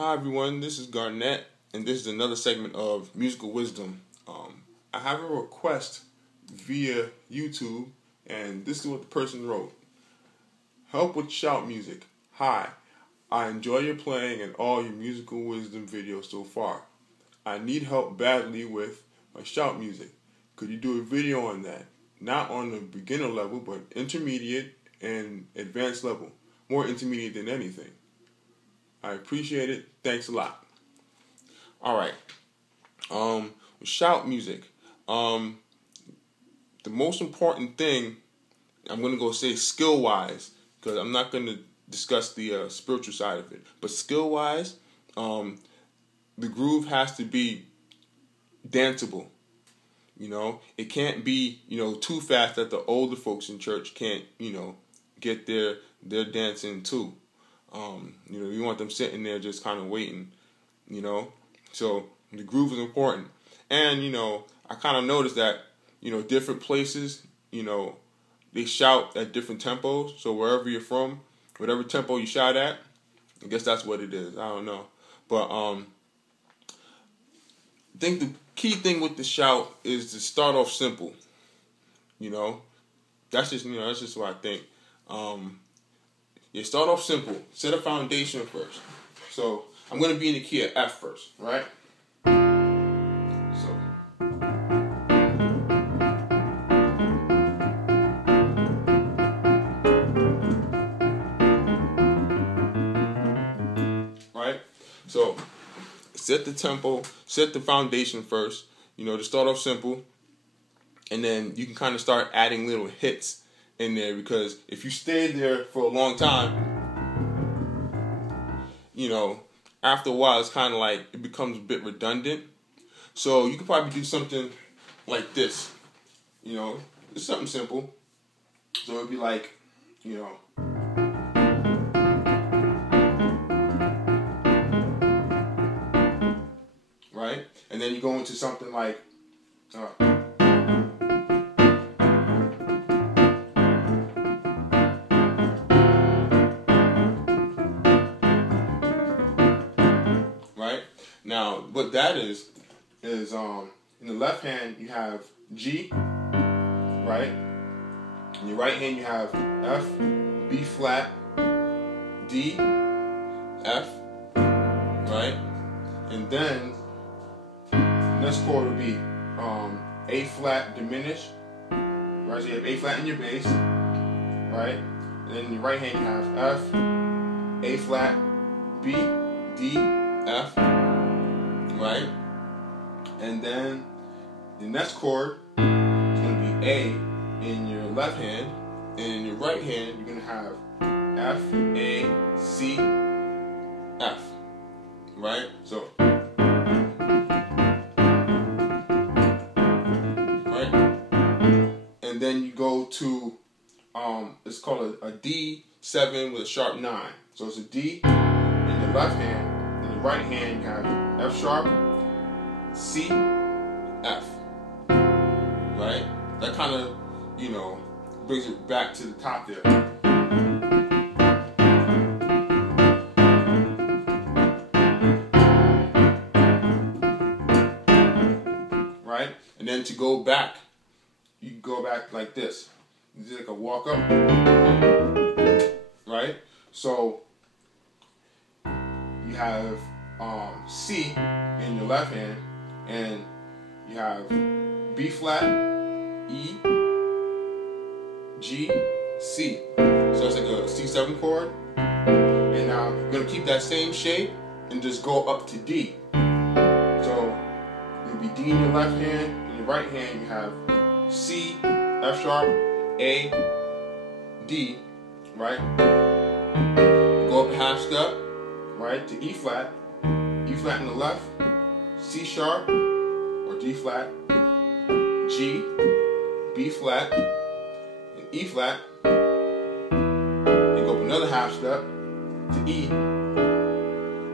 Hi everyone, this is Garnett, and this is another segment of Musical Wisdom. I have a request via YouTube, and this is what the person wrote. Help with shout music. Hi, I enjoy your playing and all your musical wisdom videos so far. I need help badly with my shout music. Could you do a video on that? Not on the beginner level, but intermediate and advanced level. More intermediate than anything. I appreciate it. Thanks a lot. Alright. Shout music. The most important thing, I'm going to go say skill-wise, because I'm not going to discuss the spiritual side of it. But skill-wise, the groove has to be danceable. You know, it can't be, too fast that the older folks in church can't, get their dancing too. You want them sitting there just kind of waiting, So the groove is important. And, I kind of noticed that, different places, they shout at different tempos. So wherever you're from, whatever tempo you shout at, I guess that's what it is. I don't know. But I think the key thing with the shout is to start off simple. That's just what I think. You start off simple. Set a foundation first. So I'm going to be in the key of F first, right? So. Right? So set the tempo, set the foundation first, to start off simple. And then you can kind of start adding little hits in there, because if you stay there for a long time, after a while it's kind of like it becomes a bit redundant. So you could probably do something like this. It's something simple. So it'd be like, right? And then you go into something like now, what that is in the left hand you have G, right? In your right hand you have F, B flat, D, F, right? And then next chord would be A flat diminished, right? So you have A flat in your bass, right? And then in your right hand you have F, A flat, B, D, F. Right? And then the next chord is going to be A in your left hand, and in your right hand you're going to have F, A, C, F. Right? So, right? And then you go to, it's called a D7 with a sharp 9. So it's a D in your left hand. In your right hand you have F sharp, C, F, right? That kind of, brings it back to the top there. Right? And then to go back, you go back like this. It's like a walk up, right? So you have C in your left hand, and you have B flat, E, G, C. So it's like a C7 chord. And now you're going to keep that same shape and just go up to D. So it'll be D in your left hand. In your right hand you have C, F sharp, A, D, right? Go up a half step, right, to E flat. E flat in the left, C sharp or D flat, G, B flat, and E flat. You go up another half step to E,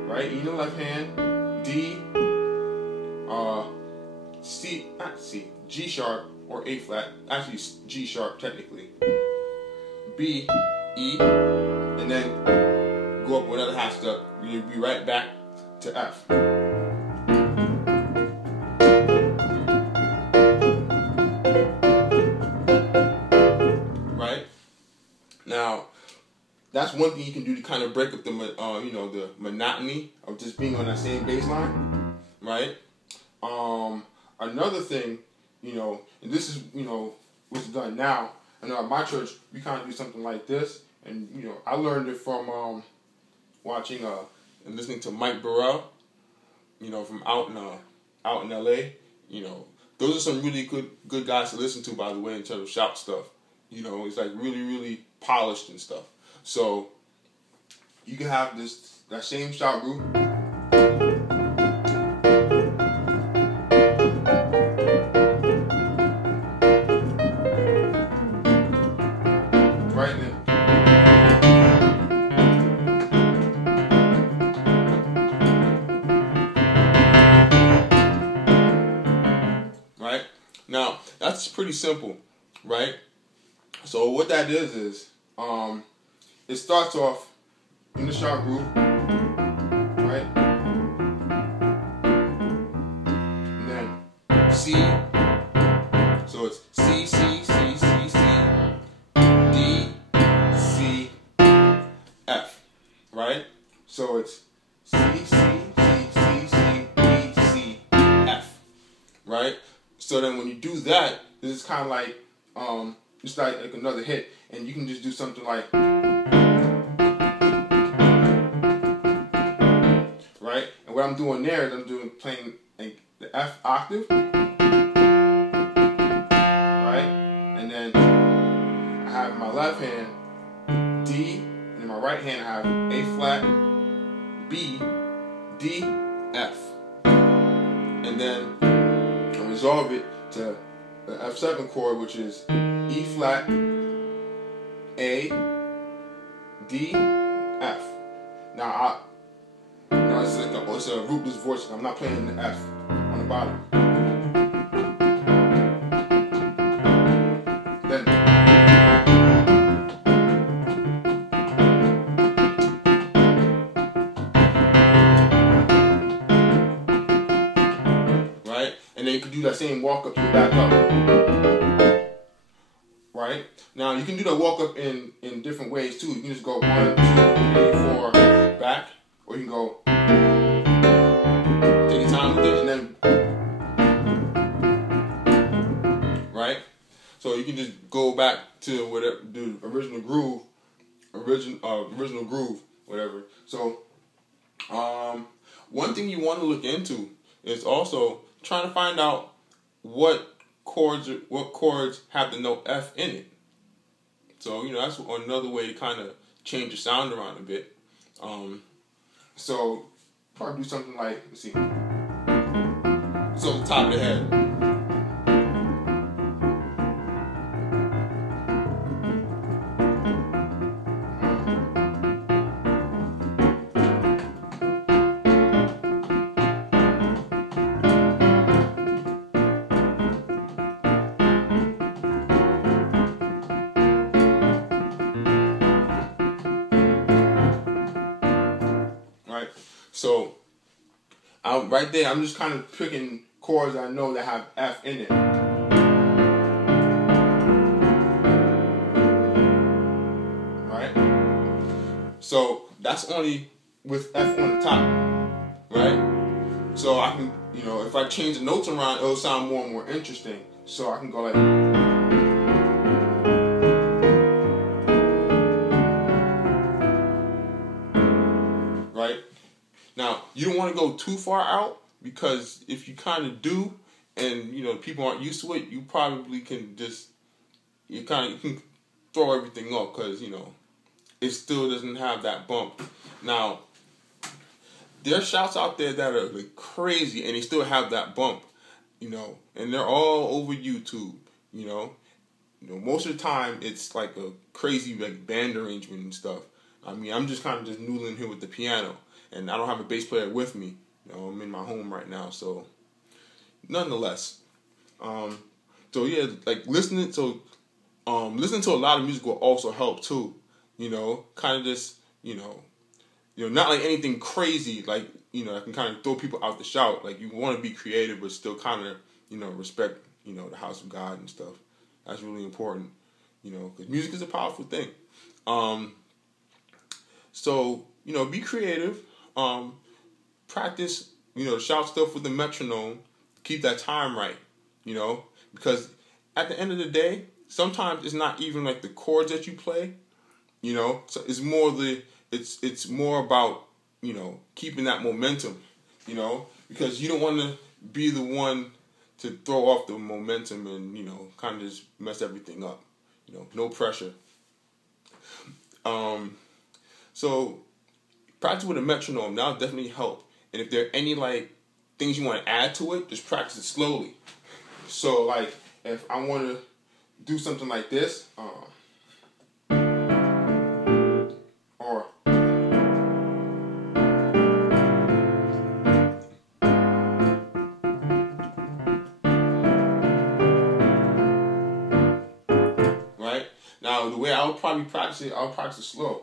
right? E in the left hand, D, C, not C, G sharp or A flat. Actually, G sharp technically. B, E, and then go up another half step. You'll be right back to F. Right? Now, that's one thing you can do to kind of break up the the monotony of just being on that same bass line, right? Another thing, and this is what's done now. I know at my church we kind of do something like this, and I learned it from watching and listening to Mike Burrell, from out in LA. Those are some really good guys to listen to, by the way, in terms of shout stuff. It's like really, really polished and stuff. So you can have that same shout group. Right now. Right? Now, that's pretty simple, right? So what that is it starts off in the sharp groove, right? And then C, so it's C, C, C, C, C, D, C, F, right? So it's C, C, C, C, C, D, C, F, right? So then when you do that, this is kind of like, it's like another hit, and you can just do something like, right? And what I'm doing there is I'm playing like the F octave, right? And then I have in my left hand D, and in my right hand I have A flat, B, D, F, and then I resolve it to the F7 chord, which is E flat, A, D, F. Now it's a rootless voice. I'm not playing the F on the bottom. Then right, and then you can do that same walk up to the back up. Right? Now you can do that walk up in different ways too. You can just go 1, 2, 3, 4 back, or you can go take your time with it and then right. So you can just go back to whatever the original groove, whatever. So one thing you want to look into is also trying to find out what chords have the note F in it. So that's another way to kind of change your sound around a bit. So probably do something like, let's see, so the top of the head. So, right there, I'm just kind of picking chords I know that have F in it. Right? So, that's only with F on the top. Right? So, I can, if I change the notes around, it'll sound more and more interesting. So, I can go like... Now, you don't want to go too far out, because if you kind of do, and people aren't used to it, you probably can just you can throw everything off, because it still doesn't have that bump. Now, there are shouts out there that are like crazy, and they still have that bump, and they're all over YouTube. Most of the time it's like a crazy like band arrangement and stuff. I mean, I'm just kind of just noodling here with the piano. And I don't have a bass player with me. I'm in my home right now, so nonetheless. So yeah, like listening to a lot of music will also help too. Kind of just, not like anything crazy, like, that can kind of throw people out the shout. Like, you want to be creative, but still kind of, respect, the house of God and stuff. That's really important, because music is a powerful thing. So, be creative. Practice, shout stuff with the metronome. Keep that time right, because at the end of the day, sometimes it's not even like the chords that you play, so it's more it's more about, keeping that momentum, because you don't want to be the one to throw off the momentum and, kind of just mess everything up, no pressure. So practice with a metronome, that'll definitely help. And if there are any, like, things you want to add to it, just practice it slowly. So, like, if I want to do something like this, or right? Now, the way I would probably practice it, I'll practice it slow.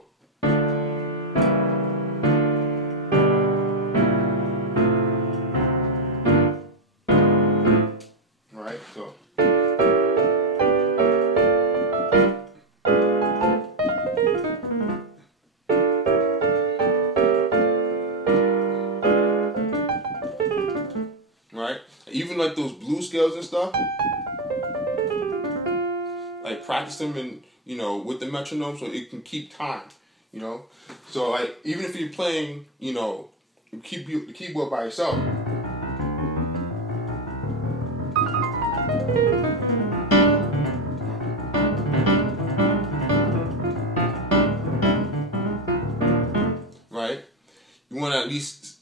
Right? So. Right? Even like those blues scales and stuff, like, practice them in, with the metronome so it can keep time, So, like, even if you're playing, the keyboard by yourself, right? You want to at least,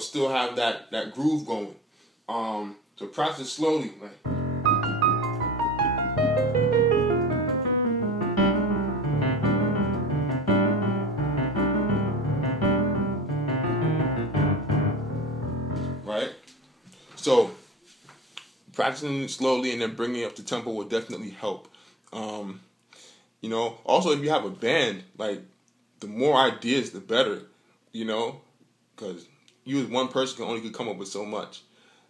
still have that groove going. So practice slowly, like. Right? So practicing it slowly and then bringing it up to tempo will definitely help. Also, if you have a band, like, the more ideas, the better, because you as one person can only come up with so much.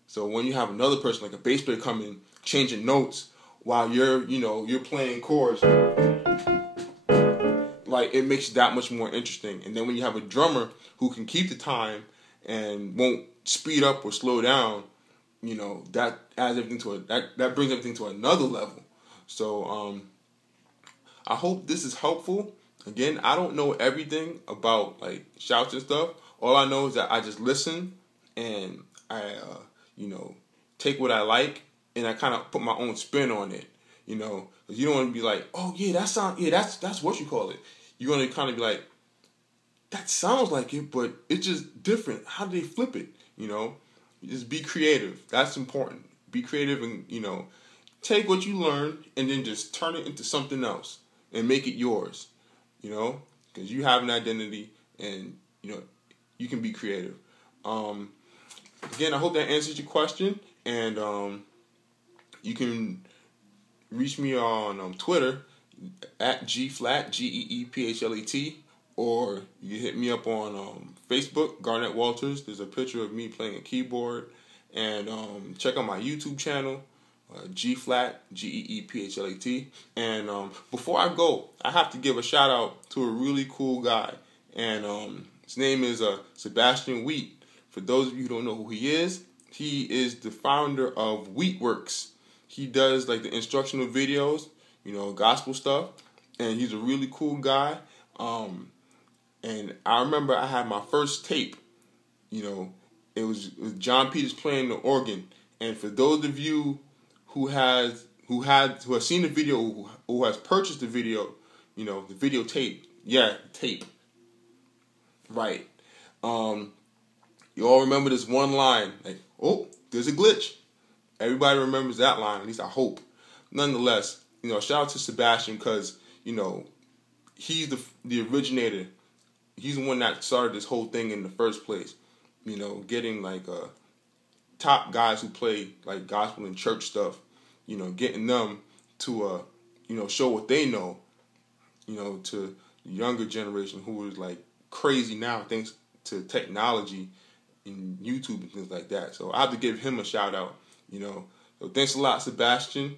So when you have another person, like a bass player, come in, changing notes while you're playing chords, like, it makes it that much more interesting. And then when you have a drummer who can keep the time and won't speed up or slow down, that adds everything that brings everything to another level. So I hope this is helpful. Again, I don't know everything about, like, shouts and stuff. All I know is that I just listen and I take what I like and I kind of put my own spin on it. Because you don't want to be like, oh yeah, that's what you call it. You're gonna kind of be like, that sounds like it, but it's just different. How do they flip it? Just be creative. That's important. Be creative and, take what you learn and then just turn it into something else and make it yours, because you have an identity and, you can be creative. Again, I hope that answers your question, and you can reach me on Twitter at Geephlat, Geephlat, or you can hit me up on Facebook, Garnett Walters. There's a picture of me playing a keyboard. And check out my YouTube channel, Geephlat, Geephlat. And before I go, I have to give a shout out to a really cool guy. And his name is Sebastian Wheat. For those of you who don't know who he is the founder of Wheatworks. He does, like, the instructional videos, gospel stuff. And he's a really cool guy. And I remember I had my first tape, it was John Peters playing the organ. And for those of you who have seen the video, who has purchased the video, the videotape, tape, right? You all remember this one line, like, oh, there's a glitch. Everybody remembers that line, at least I hope. Nonetheless, shout out to Sebastian because, he's the originator. He's the one that started this whole thing in the first place. Getting, like, top guys who play, like, gospel and church stuff, getting them to, show what they know, to the younger generation who is, like, crazy now thanks to technology in YouTube and things like that. So I have to give him a shout out, you know. So thanks a lot, Sebastian.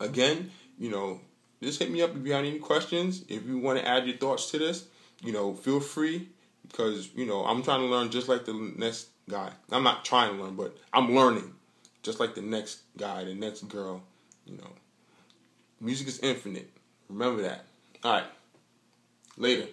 Again, you know, just hit me up if you have any questions. If you want to add your thoughts to this, you know, feel free, because, you know, I'm trying to learn just like the next guy. I'm not trying to learn, but I'm learning just like the next guy, the next girl, you know. Music is infinite. Remember that. All right. Later.